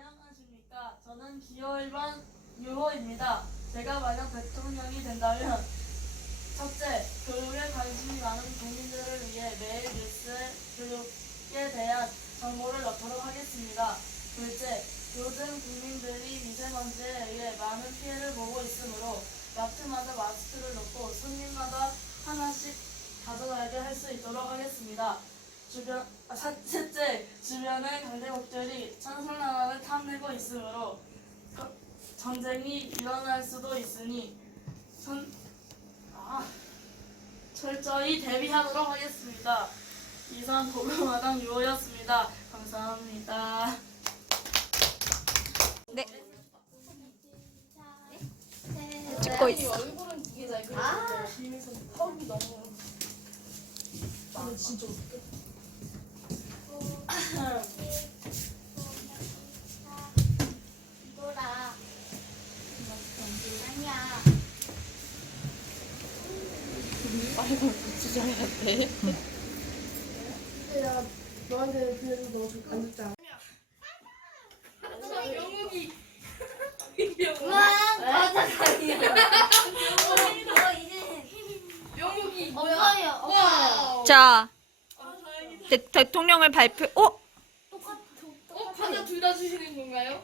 안녕하십니까. 저는 기호 1번 유호입니다. 제가 만약 대통령이 된다면 첫째, 교육에 관심이 많은 국민들을 위해 매일 뉴스에 교육에 대한 정보를 넣도록 하겠습니다. 둘째, 요즘 국민들이 미세먼지에 의해 많은 피해를 보고 있으므로 마트마다 마스크를 넣고 손님마다 하나씩 가져가게 할 수 있도록 하겠습니다. 주변, 아, 사- 셋째, 주변의 강대국들이 천상나라를 탐내고 있으므로 거- 전쟁이 일어날 수도 있으니 선, 아, 철저히 대비하도록 하겠습니다. 이상 고구마당 유호였습니다. 감사합니다. 네. 찍고 있어. 얼굴은 이게 잘 그려. 아. 턱이 너무. 아, 진짜 어 없어요. 자. 대, 대통령을 발표. 어? 둘 다 주시는 건가요?